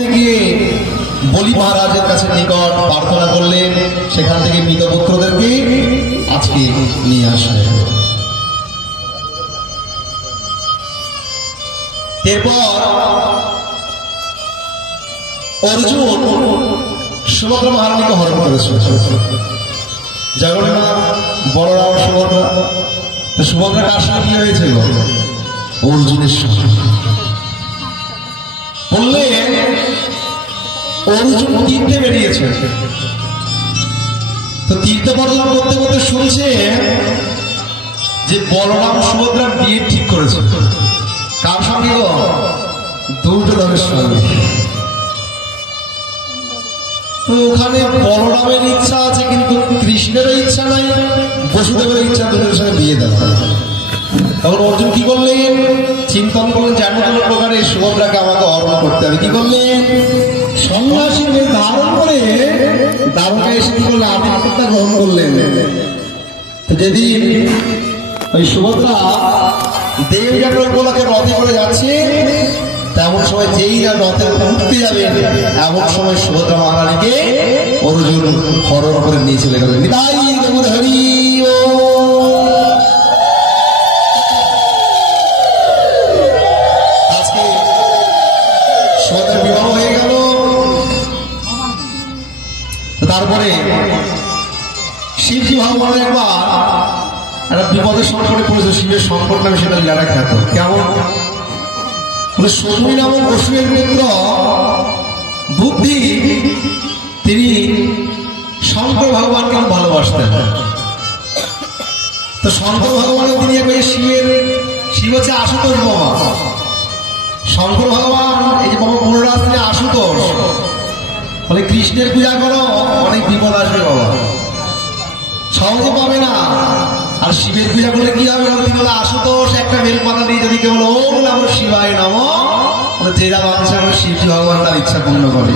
করতে গিয়ে বলি মহারাজের কাছে নিকট প্রার্থনা করলেন, সেখান থেকে মৃত পুত্রদেরকে আজকে নিয়ে আসলেন। এরপর অর্জুন সুভদ্রা মহারানীকে হরণ করেছিল। জগন্নাথ, বলরাম, সুভদ্রা। সুভদ্রা কার সঙ্গে কি হয়েছিল? অর্জুনের সঙ্গে। বললেন অর্জুন তীর্থে বেরিয়েছে, তো তীর্থ বর্জন করতে করতে শুনছে যে বলরাম সুভদ্রার বিয়ে ঠিক করেছে। কার সঙ্গে? দুর্যোধনের সঙ্গে। তো ওখানে বলরামের ইচ্ছা আছে, কিন্তু কৃষ্ণেরও ইচ্ছা নাই, বসুদেবের ইচ্ছা দুজনের সঙ্গে বিয়ে দেওয়া। তখন অর্জুন কি করলেন? চিন্তন করলেন যেন কোনো প্রকারে সুভদ্রাকে আমাকে হরণ করতে হবে। কি করলেন? সন্ন্যাসী ধারণ করে দ্বারকা এসে কি করলেন? আতিথ্যতা গ্রহণ করলেন। যেদিন ওই সুভদ্রা দেবযাত্রার উপলক্ষে রথে করে যাচ্ছে, তেমন সময় যেই না রথে উঠতে যাবে, এমন সময় সুভদ্রা মহারানীকে অর্জুন হরণ করে নিয়ে চলে গেলেন। নিতাই গৌর হরি ও। আজকে সুভদ্রার বিবাহ হয়ে গেল। তারপরে শিবজি ভগবানের একবার একটা বিপদের সংকটে পড়েছে। শিবের সংকট নামে সেটা লীলাটা খ্যাত। কেমন? শত্রু নামক অসুরের পুত্র বুদ্ধি, তিনি শঙ্কর ভগবানকে ভালোবাসতেন। তো শঙ্কর ভগবানের তিনি একবার শিব হচ্ছে আশুতোষ বাবা। শঙ্কর ভগবান এই যে বাবা পুনরাজ তিনি আশুতোষ বলে, কৃষ্ণের পূজা করো, অনেক বিপদ আসবে বাবা, সহজে পাবে না। আর শিবের পূজা করলে কি হবে? তিনি বলে আশুতোষ, একটা বেলপাতা দিয়ে যদি কেবল ওম নমঃ শিবায় নমঃ, যে যা বাঞ্ছা করে শিবজি ভগবান তার ইচ্ছা পূর্ণ করে।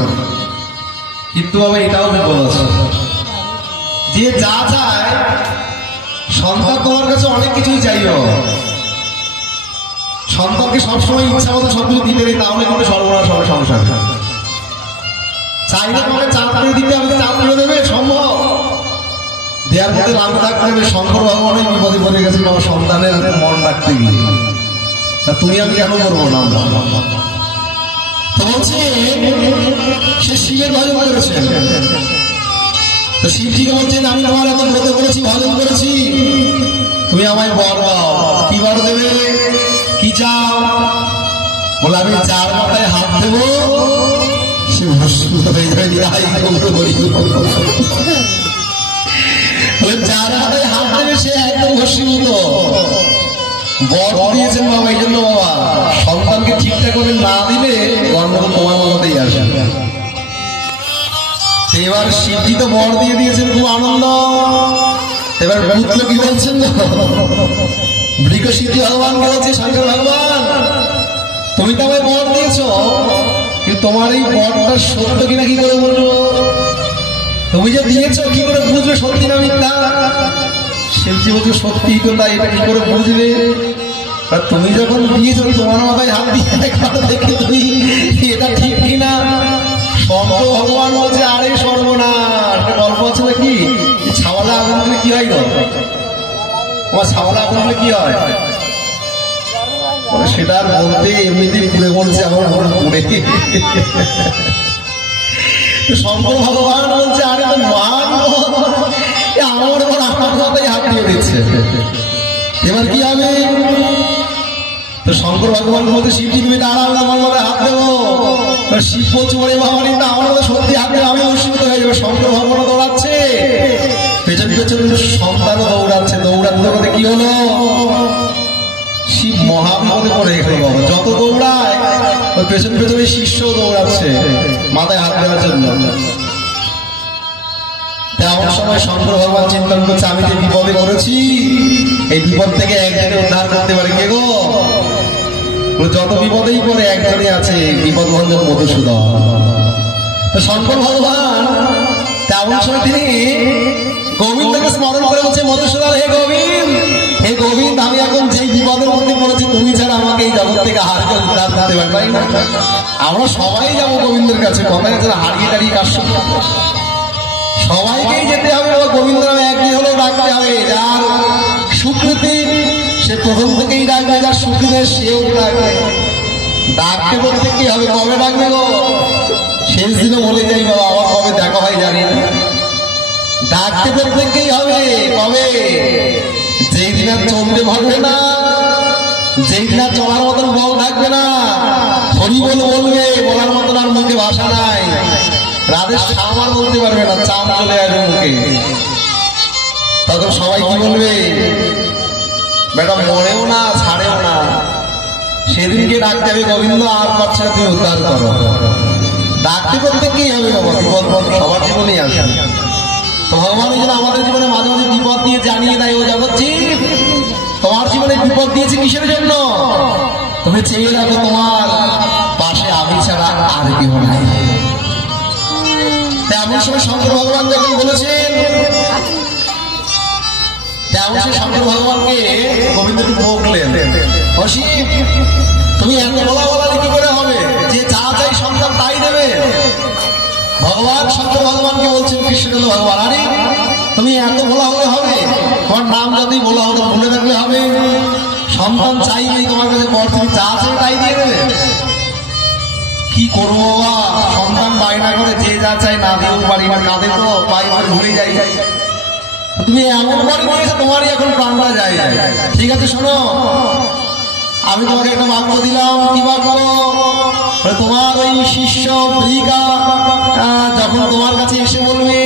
কিন্তু বাবা এটাও বিপদ আছে, যে যা চায় সন্তান তোমার কাছে অনেক কিছুই চাইও, সন্তানকে সবসময় ইচ্ছা মতো সবকিছু দিতে নেই, তাহলে কিন্তু সর্বনাশ হবে সংসার। চাইলে তোমাকে চাপ করে দিতে হবে, চাপ করে দেবে সম্ভব? দেয়ার মধ্যে রাগ থাকতে হবে। শঙ্কর ভগবানের বিপদে পড়ে গেছে বাবা সন্তানের মন রাখতে গিয়ে, তুমি আমি কেন করবো না? তো বলছে সে শিবের ভজন করেছে। তো শিবজিকে বলছেন, আমি তোমার এত ব্রত করেছি, ভজন করেছি, তুমি আমায় বর দাও। কি বর দেবে? কি চাও? বলে আমি যার মাথায় হাত দেবো সে ভস্মীভূত হয়ে যাবে। যার হাতে হাত দেবে সে একদম ভস্মীভূত। বর দিয়েছেন বাবা, এই জন্য বাবা সন্তানকে ঠিকঠাক করে না দিলে গন্ডগোল তোমার মতেই আসবে। এবার শিবজি তো বর দিয়ে দিয়েছেন, খুব আনন্দ। এবার পুত্র কি বলছেন? বৃকশিদ্ধি ভগবানকে বলছে, শঙ্কর ভগবান তুমি তো আমায় বর দিয়েছ, কিন্তু তোমার এই বরটা সত্য কিনা কি করে বলবো? তুমি যে দিয়েছ কি করে বুঝবে সত্যি না মিথ্যা? শিবজি বলছে সত্যি তো, তাই এটা কি করে বুঝবে? তুমি যখন দিয়েছ তোমার মাথায় হাত দিয়ে দেখে তুমি এটা ঠিক কিনা। শঙ্কর ভগবান বলছে, আরে সর্বনাশ, গল্প আছে নাকি? ছাওয়ালা আগুন দিলে কি হয় গো? আমার ছাওয়ালা আগুন দিলে কি হয়? সেটা আর বলতে এমনিতেই পুড়ে বলছে আমার মনে পুড়ে। শঙ্কর ভগবান বলছে, আরে তো মান আমার ওপর আমার মাথায় হাত দিয়ে দিচ্ছে, এবার কি হবে? তো শঙ্কর ভগবান বলতে, শিবজি তুমি দাঁড়াও, আমার মাথায় হাত দেবো। শিব বলছে, ওরে বাবা কিন্তু আমার মাথায় সত্যি হাত দেবে, আমি অসুবিধা হয়ে যাবো। শঙ্কর ভগবান দৌড়াচ্ছে, পেছন পেছন সন্তানও দৌড়াচ্ছে। দৌড়াতে দৌড়াতে কি হলো? শিব মহাবিপদে পড়ে গেল বাবা। যত দৌড়ায় ওই পেছন পেছনে শিষ্য দৌড়াচ্ছে মাথায় হাত দেওয়ার জন্য। তেমন সময় শঙ্কর ভগবান চিন্তন করছে, আমি যে বিপদে করেছি, এই বিপদ থেকে একজনে উদ্ধার করতে পারে কে গো? যত বিপদেই পড়ে একজনই আছে, বিপদ ভঞ্জন মধুসূদন। তো শঙ্কর ভগবান তেমন সময় তিনি গোবিন্দকে স্মরণ করে বলছে, মধুসূদন হে গোবিন্দ হে গোবিন্দ, আমি এখন যেই বিপদের মধ্যে পড়েছি তুমি ছাড়া আমাকে এই জগৎ থেকে হারিয়ে উদ্ধার করতে পারবে না। আমরা সবাই যাবো গোবিন্দের কাছে, কথায় আছে হারিয়ে টারিয়ে কাজ সবাইকেই যেতে হবে। গোবিন্দ নামে একই হলো ডাকতে হবে। যার স্বীকৃতি সে প্রথম থেকেই ডাকবে, যার স্বীকৃতি সেও ডাকবে। ডাকতে করতে কি হবে? কবে ডাকবে গো? শেষ দিনও বলে যাই বাবা, আবার কবে দেখা হয় জানি না। ডাকতে প্রত্যেককেই হবে। কবে? যেই দিন আর চলতে পারবে না, যেই দিন আর চলার মতন বল থাকবে না, হরি বল বলবে, বলার মতন আর মুখে ভাষা নাই, রাধের সামার বলতে পারবে না, চাম চলে আসবে মুখে। তখন সবাই কি বলবে? বেটা মরেও না ছাড়েও না। সেদিনকে ডাকতে হবে গোবিন্দ, আর পারছে না তুমি উদ্ধার করো। ডাকতে করতে কি হবে বাবা? বিপদ সবার জীবনেই আসে। তো ভগবান যেন আমাদের জীবনে মাঝে মাঝে বিপদ দিয়ে জানিয়ে দেয়, ও জগৎজি তোমার জীবনে বিপদ দিয়েছে কিসের জন্য? তুমি চেয়ে রাখো তোমার পাশে আমি ছাড়া আর কেউ নাই। তেমন সময় শঙ্কর ভগবান যখন বলেছেন, তেমন সময় শঙ্কর ভগবানকে গোবিন্দ একটু বকলেন, অসীম তুমি এত বলা বলালে কি করে হবে? যে যা চাই সন্তান তাই দেবে। ভগবান শঙ্কর ভগবানকে বলছেন, কৃষ্ণচন্দ্র ভগবান, আরে তুমি এত বলা হলে হবে? তোমার নাম যদি বলা হতো ভুলে থাকলে হবে? সন্তান চাইলেই তোমার কাছে পর তুমি যা চাই তাই দিয়ে দেবে। কি করবো বাবা? সন্তান বায়না করে যে যা চাই না দিয়েও পারি না, কাঁদে তো পাই ভুলে যাই। তুমি এমন বাড়ি করেছো তোমারই এখন প্রাণটা যায়। ঠিক আছে শোনো, আমি তোমাকে একটা বাক্য দিলাম। কি বাক্য? তোমার ওই শিষ্য প্রিকা যখন তোমার কাছে এসে বলবে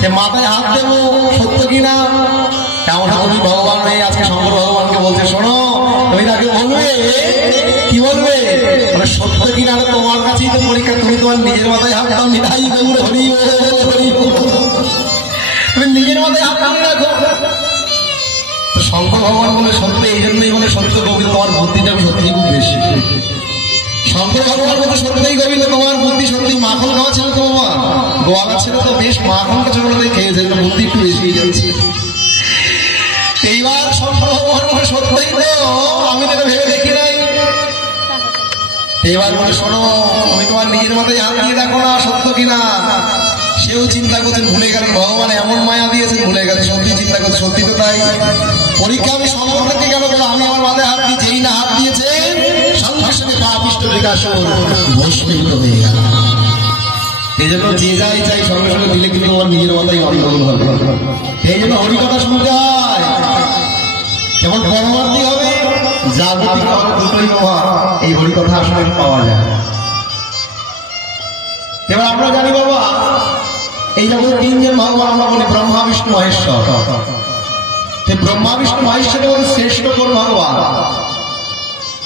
যে মাথায় হাত দেবো, সত্য কিনা? এমন তুমি ভগবান হয়ে আজকে শঙ্কর ভগবানকে বলছে, শোনো তুমি তাকে বলবে, কি বলবে? মানে সত্য কিনা তোমার কাছেই তো পরীক্ষা। তুমি তোমার নিজের মাথায় হাত দাও, নিধাই দেবো, হরি হরি, তুমি নিজের মাথায় হাত দিয়ে রাখো। শঙ্কর ভগবান বলে সত্য, এই জন্যই বলে সত্য গোবিন্দ তোমার বুদ্ধিটা সত্যি খুব বেশি। শঙ্কর ভগবান বলে সত্যই গোবিন্দ তোমার বুদ্ধি সত্যি। মাখন খাওয়া ছিল তো বাবা, গোয়ালা ছিল তো বেশ, মাখনটা ছোটবেলাতে খেয়েছে, বুদ্ধি একটু বেশি হয়ে যাচ্ছে। এইবার শঙ্কর ভগবান বলে সত্যই তো, আমি তো ভেবে দেখি নাই। এবার বলে শোনো, তুমি তোমার নিজের মাথায় হাত দিয়ে দেখো না সত্য কিনা। সেও চিন্তা করছেন, ভুলে গেলেন ভগবান এমন মায়া দিয়েছেন, ভুলে গেলেন। সত্যি চিন্তা করছে, সত্যি তো তাই। পরীক্ষা আমি সংগঠনকে কেন করবো? আমি আমার মাথায় হাত দিয়ে, যেই না হাত দিয়েছেন সঙ্গে সঙ্গে পাপিষ্ট বিকাশ ভস্মীভূত হয়ে গেল। এই জন্য যে যাই চাই সঙ্গে সঙ্গে দিলে কিন্তু আমার নিজের মাথায় গন্ডগোল হবে। এই জন্য হরিকথা শুনতে হয়, যেমন পরমার্থী হবে, জাগতিক হবে, দুটোই বাবা এই হরিকথা আসলে পাওয়া যায়। এবার আমরা জানি বাবা, এই জগতের তিনজন ভগবান আমরা বলি ব্রহ্মা বিষ্ণু মহেশ্বর। ব্রহ্মা বিষ্ণু মহেশ্বরের মধ্যে শ্রেষ্ঠ কোন ভগবান?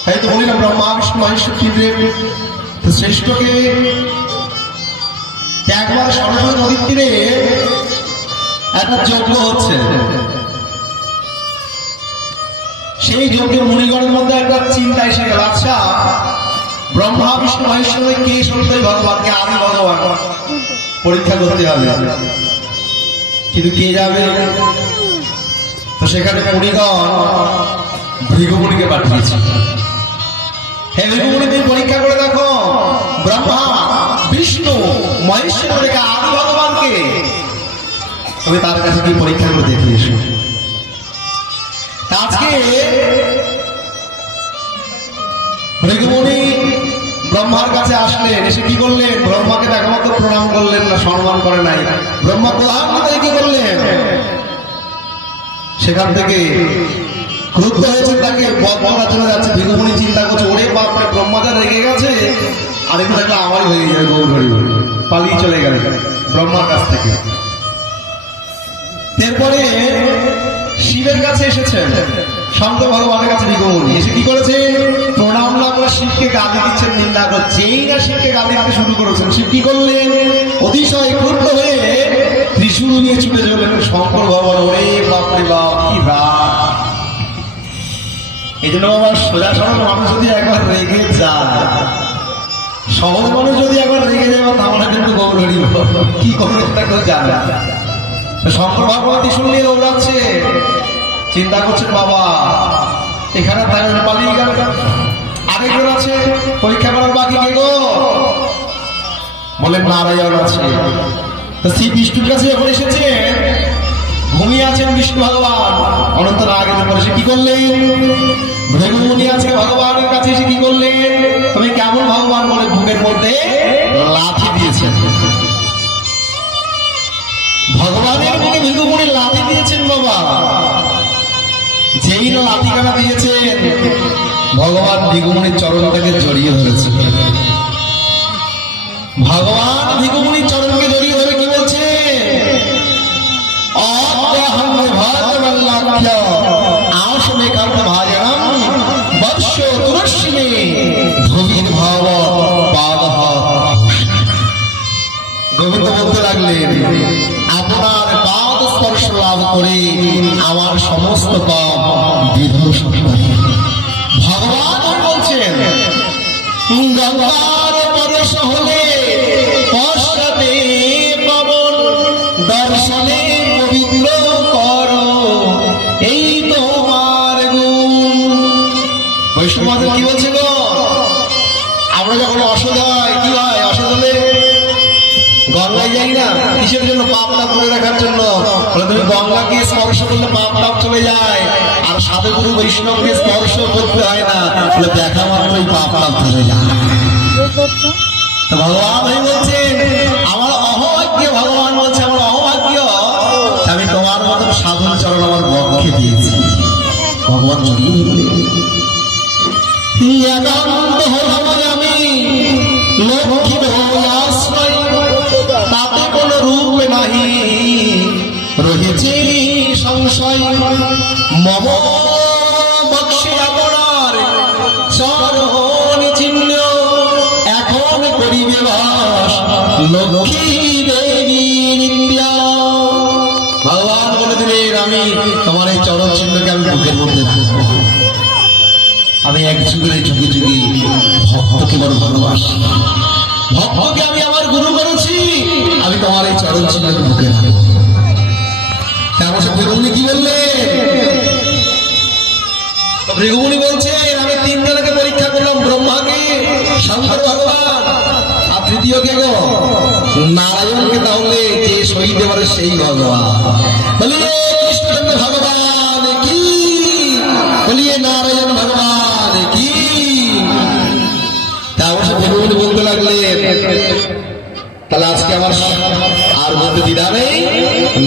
তাই তো বলি না, ব্রহ্মা বিষ্ণু মহেশ্বর কি শ্রেষ্ঠকে। একবার সরস্বতী নদীর তীরে একটা যজ্ঞ হচ্ছে, সেই যজ্ঞের মুনিগণের মধ্যে একটা চিন্তা এসে গেল, আচ্ছা ব্রহ্মা বিষ্ণু মহেশ্বরের কে সত্যই ভগবান, কে আদি ভগবান? পরীক্ষা করতে হবে। কিন্তু কে যাবে? তো সেখানে মুনিগণ ভৃগুমুনিকে পাঠিয়েছে, হে ভৃগুমুনি তুমি পরীক্ষা করে দেখো ব্রহ্মা বিষ্ণু মহেশ্বর থেকে আদি ভগবানকে, তুমি তার কাছে কি পরীক্ষা করে দেখে এসো। আজকে ভৃগুমুনি ব্রহ্মার কাছে আসলেন, এসে কি করলেন? ব্রহ্মাকে দেখা মতো প্রণাম করলেন না, সম্মান করে নাই। ব্রহ্মা প্রধান কি করলেন? সেখান থেকে ক্রুদ্ধ হয়েছে, তাকে বধ করার জন্য যাচ্ছে। ভৃগুমুনি চিন্তা করছে, ওরে বাপরে ব্রহ্মাচার রেগে গেছে, আর একটু দেখলে আমারই হয়ে যাবে, গৌর হরি হরি, পালিয়ে চলে গেলেন ব্রহ্মার কাছ থেকে। এরপরে শিবের কাছে এসেছেন, শঙ্কর ভগবানের কাছে ভৃগুমুনি এসে কি করেছেন? প্রণাম না করে শিবকে গালি দিচ্ছেন, নিন্দা করছেন। যেই না শিবকে গালি দিতে শুরু করেছেন, শিব কি করলেন? অতিশয় ক্রুদ্ধ হয়ে ত্রিশূল নিয়ে ছুটে চলেন শঙ্কর ভগবান। ওরে বাপরে বাপ, কি রাগ! এই জন্য আমার সোজা সরল মানুষ যদি একবার রেগে যায়, সহজ মানুষ যদি একবার রেগে যায়, আমরা কিন্তু গৌর হরি কি করবে সেটা কেউ জানে। শঙ্কর ভগবান ত্রিশূল নিয়ে দৌড়াচ্ছে, চিন্তা করছেন বাবা এখানে তাই পালিয়ে গেল, আরেকজন আছে পরীক্ষা করার বাকি কে গো? বলেন নারায়ণ আছে। তো শ্রী বিষ্ণুর কাছে যখন এসেছেন, ঘুমিয়ে আছেন বিষ্ণু ভগবান, অনন্ত আগে এসে কি করলেন? ভৃগুমুনি আছে ভগবানের কাছে এসে কি করলেন? তুমি কেমন ভগবান বলে বুকের মধ্যে লাথি দিয়েছেন। ভগবানের বুকে ভৃগুমুনি লাথি দিয়েছেন বাবা। যেই না লাথিখানা দিয়েছেন, ভগবান ভৃগুমুনির চরণটাকে জড়িয়ে ধরেছে। ভগবান ভৃগুমুনির চরণকে জড়িয়ে ধরে কি বলছে? গোবিন্দ বলতে লাগলেন, আপনার পাদ স্পর্শ লাভ করে আমার সমস্ত পাপ বিধ্বস্ত হয়। ভগবান বলছেন, গঙ্গার পরশ হলে পশ্চাতে পবন দর্শনে পবিত্র কর, এই তোমার গুণ। বৈষ্ণব কি বলছে গো? আমরা যখন অসুখ হয় কি হয়? অসুখ হলে গঙ্গায় যাই না, কিসের জন্য? পাপ তাপ করে রাখার জন্য। তুমি গঙ্গাকে স্পর্শ করলে পাপ তাপ চলে যায়, আর সাধু গুরু বৈষ্ণবকে স্পর্শ করতে হয় না, দেখা মাত্রই পাপ তাপ চলে যায়। ভগবান বলছেন আমার অহভাগ্য, ভগবান বলছে আমার অহভাগ্য, আমি তোমার মতন সাধুর চরণ আমার বক্ষে দিয়েছি। ভগবান জড়িয়ে একান্ত হলাম আমি লক্ষ্মীর আশ্রয়, তাতে কোন রূপ নাহি রয়েছে সংশয়। মম বক্ষে আপনার চরণ চিহ্ন, এখন করিবে বাস লক্ষ্মী দেবী নিত্যা। ভগবান বলে দিলেন, আমি তোমার এই চরণ চিহ্নকে আমি বুকের মধ্যে রাখবো। আমি এক যুগে যুগে যুগে ভক্তকে বড় ভালোবাসি, ভক্তকে আমি আমার গুরু করেছি, আমি তোমার এই চরণ চিহ্নকে বুকে রাখবো। তারপর সে ভৃগুমুনি কি বললেন? ভৃগুমুনি বলছেন, আমি তিনজনকে পরীক্ষা করলাম, ব্রহ্মাকে, শঙ্কর ভগবান, আর তৃতীয় কে গো? নারায়ণকে। তাহলে যে সইতে পারে সেই ভগবান। বলিয়ে কৃষ্ণচন্দ্র ভগবান কি, বলিয়ে নারায়ণ ভগবান কি। তারপর সে ভৃগুমুনি বলতে লাগলেন, তাহলে আজকে আমার আর বলতে দ্বিধা নেই,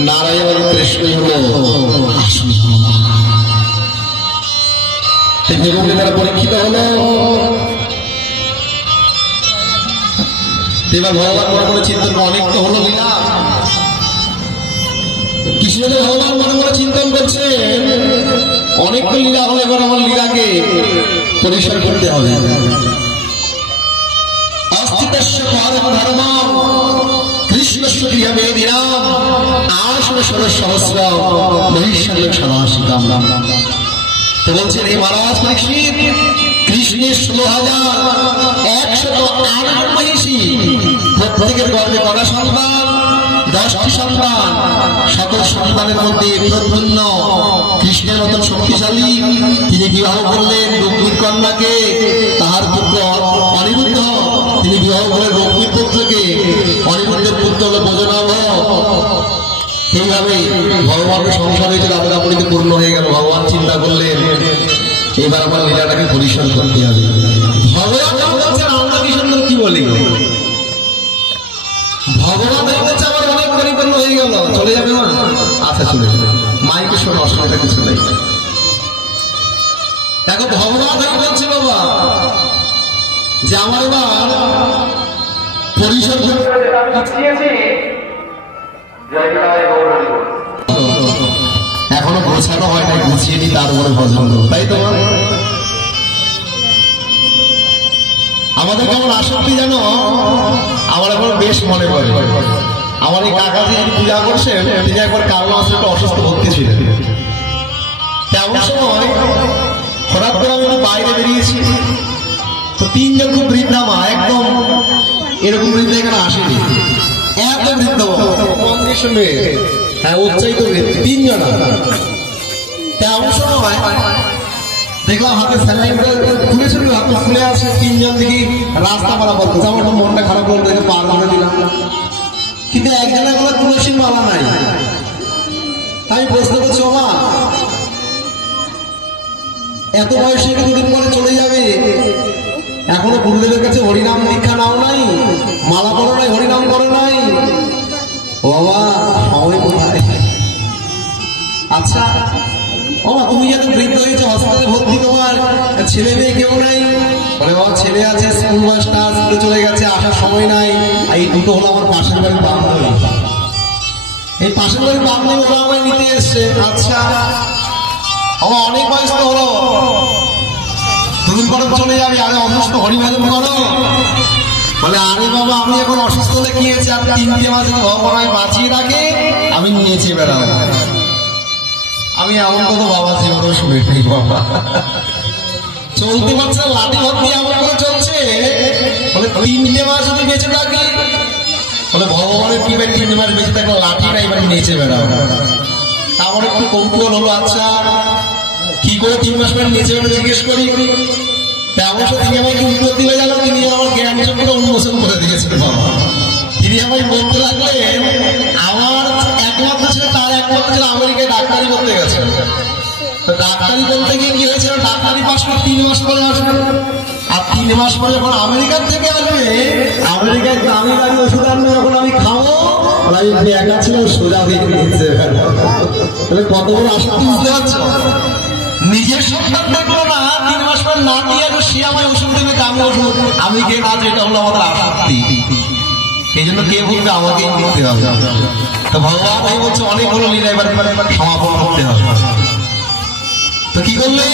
নারায়ণ কৃষ্ণই হলো আসল ভগবান। ভৃগুমুনি তারা পরীক্ষিত হলো। এবার ভগবান মনে মনে চিন্তন, অনেক তো হলো লীলা। কৃষ্ণ ভগবান মনে মনে চিন্তন করছেন, অনেক তো লীলা হলো, এবার আমার লীলাকে পরিসর করতে হবে। অস্থিতস্য পরম ধর্ম কৃষ্ণস্য ক্রিয়ামেদিনাম আসন সহস্র মহিষাল্য সদাশিকাম। তো বলছেন, হে মহারাজ পরীক্ষিত, কৃষ্ণের 16,108 মহিষী, প্রত্যেকের গর্ভে কটা সন্তান? 10টি সন্তান। সকল সন্তানের মধ্যে প্রদ্যুম্ন কৃষ্ণের মতন শক্তিশালী, তিনি বিবাহ করলেন রুক্মির কন্যাকে, তাহার পুত্র অনিরুদ্ধ, তিনি বিবাহ করলেন রুক্মির পুত্রকে, অনিরুদ্ধের পুত্র হল ভোজনাভ। এইভাবে ভগবানের সংসার হয়েছে, রাবণাপড়িতে পূর্ণ হয়ে গেল। ভগবান চিন্তা করলেন, এবার আমার লীলাটাকে পরিসর করতে হবে। ভগবান বলছেন, আমরা কি সুন্দর কি বলি? ভগবান বলছে আমার অনেক পরিপূর্ণ হয়ে গেল, চলে যাবে না? আচ্ছা চলে যাবে, মাইকে শোনো, অসুবিধা কিছু নেই। দেখো ভগবান বলছে বাবা যে আমার এবার পরিসর এখনো গোছানো হয় নাই, গুছিয়ে নি, তারপরে ভজন করো, তাই তো? আমাদের কেমন আসক্তি জানো? আমার এখন বেশ মনে পড়ে, আমার এই কাকা যিনি পূজা করছেন, তিনি একবার কাল মাসে একটু অসুস্থ ভক্তি ছিলেন। তেমন সময় হঠাৎ করে আমি একটু বাইরে বেরিয়েছি, তো তিনজন খুব বৃদ্ধা মা, একদম এরকম বৃদ্ধা এখানে আসেনি, এত বৃদ্ধ, হ্যাঁ উচ্চারিত বৃদ্ধ, তিনজন। তেমন সময় দেখলাম হাতে স্যালাইন খুলেছিল, হাতে খুলে আছে, তিনজন দেখি রাস্তা পারাপার করছে। আমার তো মনটা খারাপ করে দেখে পার করে দিলাম, কিন্তু একজনের কোনো তুলসীর মালা নাই। আমি প্রশ্ন করছি, মা এত বয়সে দুদিন পরে চলে যাবে, এখনো গুরুদেবের কাছে হরিনাম দীক্ষা নাও নাই, মালা করো নাই, হরিনাম করো নাই? ও বাবা সময় কোথায়? আচ্ছা ও মা, তুমি যেন বৃদ্ধ হয়েছে, হসপিটালে ভর্তি, তোমার ছেলে মেয়ে কেউ নাই? বলে বাবা ছেলে আছে, স্কুল মাস্টার, স্কুলে চলে গেছে, আসার সময় নাই। এই দুটো হলো আমার পাশের বাড়ির বান্ধবী, এই পাশের বাড়ির বান্ধবী ওরা আমায় নিতে এসছে। আচ্ছা আমার অনেক বয়স তো হলো, দুদিন পরে চলে যাবি, আরে অসুস্থ হরিভজন করো। বলে আরে বাবা আমি এখন অসুস্থ হলে কি হয়েছে, আর 3টে মাস যদি ভগবান বাঁচিয়ে রাখে আমি নিয়েছি বেড়াবো। আমি এমন কত বাবা জীবনও শুনে নেই, বাবা চলতে পারছে লাঠি হাত দিয়ে এমন করে চলছে। বলে 3টে মাস যদি বেঁচে থাকি, বলে ভগবানের কৃপায় 3 মাস বেঁচে থাকলে লাঠি নাই এবার নিচে বেড়াবো। আমার একটু কৌতূহল হলো, আচ্ছা কি করে 3 মাস পরে নিচে বেড়ে জিজ্ঞেস করি। অবশ্য তিনি আমাকে উত্তর দিলে গেল, তিনি আমার জ্ঞান চক্র উন্মোচন করে দিয়েছেন। বাবা তিনি আমায় বলতে লাগলেন, আমার একমাত্র ছিল, তার একমাত্র ছিল আমেরিকায় ডাক্তারি করতে গেছে। ডাক্তারি করতে গিয়ে কি হয়েছিল, ডাক্তারি পাস করে 3 মাস পরে আসবে, আর 3 মাস পরে যখন আমেরিকার থেকে আসবে, আমেরিকায় দামি দামি ওষুধ আনবে, যখন আমি খাবো আমি একা ছিল সোজা হয়ে গিয়েছে। তাহলে কত বড় আশা বুঝতে পারছো? নিজের সন্তান দেখলো না, 3 মাস পর না দিয়ে সে আমায় ওষুধ দেবে, দামি ওষুধ, আমি কে না, যেটা হলো আমাদের আসক্তি। এই জন্য কে বলবে আমাকেই করতে হবে। তো ভগবান এই বলছে অনেক হলো লীলা, এবার সমাপন করতে হবে। তো কি করলে,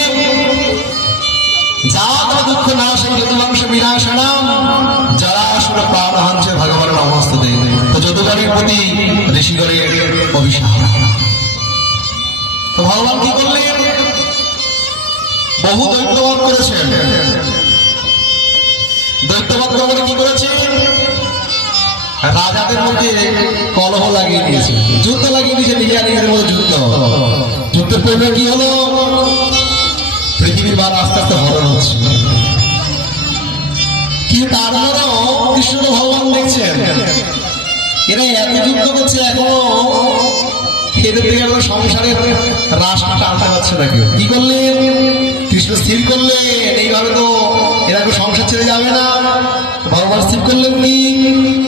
যা তোমার দুঃখ না সেই যদুবংশ বিনাশনাম যারা আসলে প্রাণ হানছে ভগবানের অবস্থা দেয়। তো যদুগণের প্রতি ঋষিগণের অভিশাপ। তো ভগবান কি করলেন, বহু দৈত্যবধ করেছেন। দৈত্যবধ করে কি করেছে, রাজাদের মধ্যে কলহ লাগিয়ে দিয়েছে, যুদ্ধ লাগিয়ে দিয়েছে, নিজেদের মধ্যে যুদ্ধ। যুদ্ধের পরিমাণ কি হলো, পৃথিবীর বার আস্তে আস্তে হরণ হচ্ছে। কিন্তু তারপরেও কৃষ্ণ ভগবান দেখছেন এরা এত যুদ্ধ করছে, এখনো এদের থেকে আমরা সংসারের রাশটা টানতে পারছে না কেউ। কি করলেন, কৃষ্ণ স্থির করলেন এইভাবে তো এরা কেউ সংসার ছেড়ে যাবে না। ভগবান স্থির করলেন কি,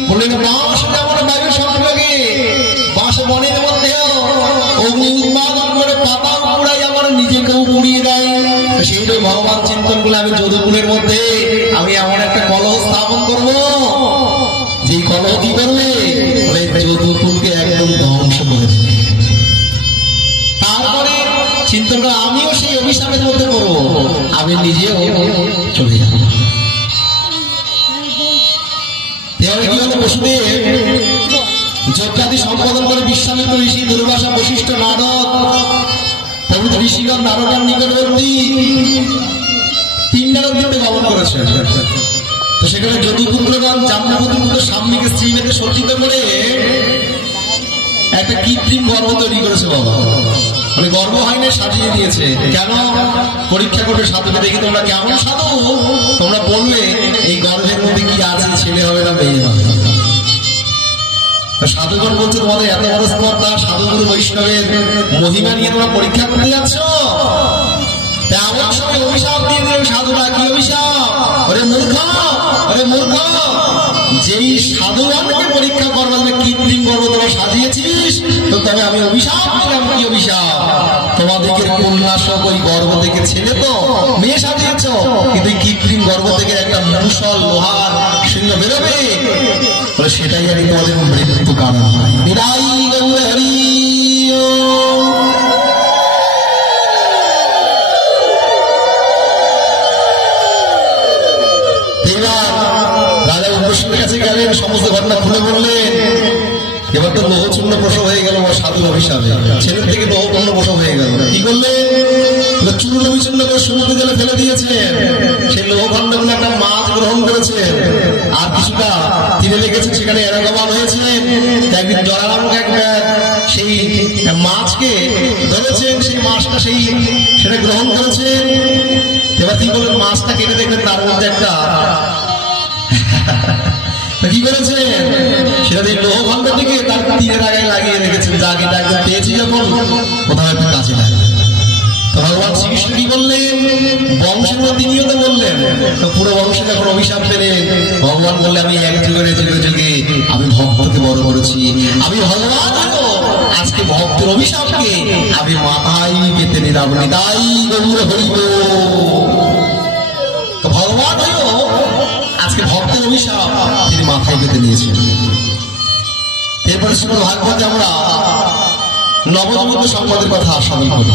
বললেন বাঁশ যেমন বায়ুর সংযোগে, বাঁশ বনের মধ্যেও অগ্নি উৎপাদন করে পাতা পুড়াই আমার নিজেকেও পুড়িয়ে দেয়। সেইটাই ভগবান চিন্তন করলে আমি যদুকুলের মধ্যে আমি এমন একটা কলহ স্থাপন করব, যেই কলহ কি করবে, যদুকুলকে একদম ধ্বংস করে দেবে। তারপরে চিন্তনটা আমিও সেই অভিশাপের মধ্যে করবো, আমি নিজেও চলে যাব। কি হলো, বসুদেব যজ্ঞাদি সম্পাদন করে বিশ্বামিত্র ঋষি, দুর্বাসা, বশিষ্ঠ, নারদ প্রভৃতি ঋষিগণ নারদার নিকটবর্তী 3 অবধি গমন করেছেন। তো সেখানে যদুপুত্রগণ জাম্বুপুত্র স্বামীকে স্ত্রী মেয়েকে সজ্জিত করে একটা কৃত্রিম গর্ভ তৈরি করেছে। বাবা মানে গর্ব হয়নি, সাজিয়ে দিয়েছে। কেন, পরীক্ষা করবে সাধুকে, দেখি তোমরা কেমন সাধু, তোমরা বললে এই গর্ভের মধ্যে কি আছে, ছেলে হবে না মেয়ে হবে। সাধুগণ বলছে তোমাদের এত বড় স্পর্ধা, সাধুগুরু বৈষ্ণবের মহিমা নিয়ে তোমরা পরীক্ষা করতে যাচ্ছ। এমন সময় অভিশাপ দিয়ে দিলেন সাধুরা। কি অভিশাপ, ওরে মূর্খ, ওরে মূর্খ, যেই সাধুগণকে পরীক্ষা করবার কৃত্রিম গর্ভ তোরা সাজিয়েছিস, তো তবে আমি অভিশাপ দিলাম। কি অভিশাপ, তোমাদেরকে কন্যাশক ওই গর্ভ থেকে ছেলে তো মেয়ে সাজিয়েছ, কিন্তু কৃত্রিম গর্ভ থেকে একটা মুসল লোহার সিংহ বেরোবে, সেটাই আমি তোমাদের মৃত্যু কারণ। এটাই গৌরহরি। রাজা উর্বশীর কাছে গেলেন, সমস্ত ঘটনা খুলে বললেন। এবার তো লোহচূর্ণ প্রসব হয়ে গেল সাধুর অভিশাপে, ছেলের থেকে লোহপূর্ণ প্রসব হয়ে গেল। কি করলেন, চূর্ণ বিচূর্ণ করে সমুদ্র জলে ফেলে দিয়েছেন। সেই লোহখণ্ড গুলো একটা মাছ গ্রহণ করেছেন, আর কিছুটা তীরে লেগেছে, সেখানে এরকমান হয়েছে। একদিন জলানামক এক সেই মাছকে ধরেছেন, সেই মাছটা সেটা গ্রহণ করেছেন। এবার কি বললেন, মাছটা কেটে দেখলেন তার মধ্যে একটা কি করেছেন, সেটা দিয়ে লোহ ভাণ্ডারটিকে তার তীরের আগে লাগিয়ে রেখেছেন, যা এটা একদম পেয়েছি যখন কোথাও একটা কাজে লাগবে। তো ভগবান শ্রীকৃষ্ণ কি বললেন, বংশের মধ্যে তিনিও তো বললেন, তো পুরো বংশে যখন অভিশাপ পেলেন, ভগবান বললেন আমি এক যুগের যুগে যুগে আমি ভক্তকে বড় করেছি, আমি ভগবান হলো আজকে ভক্তের অভিশাপকে আমি মাথায় পেতে নিলাম, নিতাই গৌর হরিব। তো ভগবান হলো আজকে ভক্তের অভিশাপ তিনি মাথায় পেতে নিয়েছেন। এরপরে শ্রীমদ্ ভাগবতে আমরা নবযুবক সম্পদের কথা আস্বাদন করি।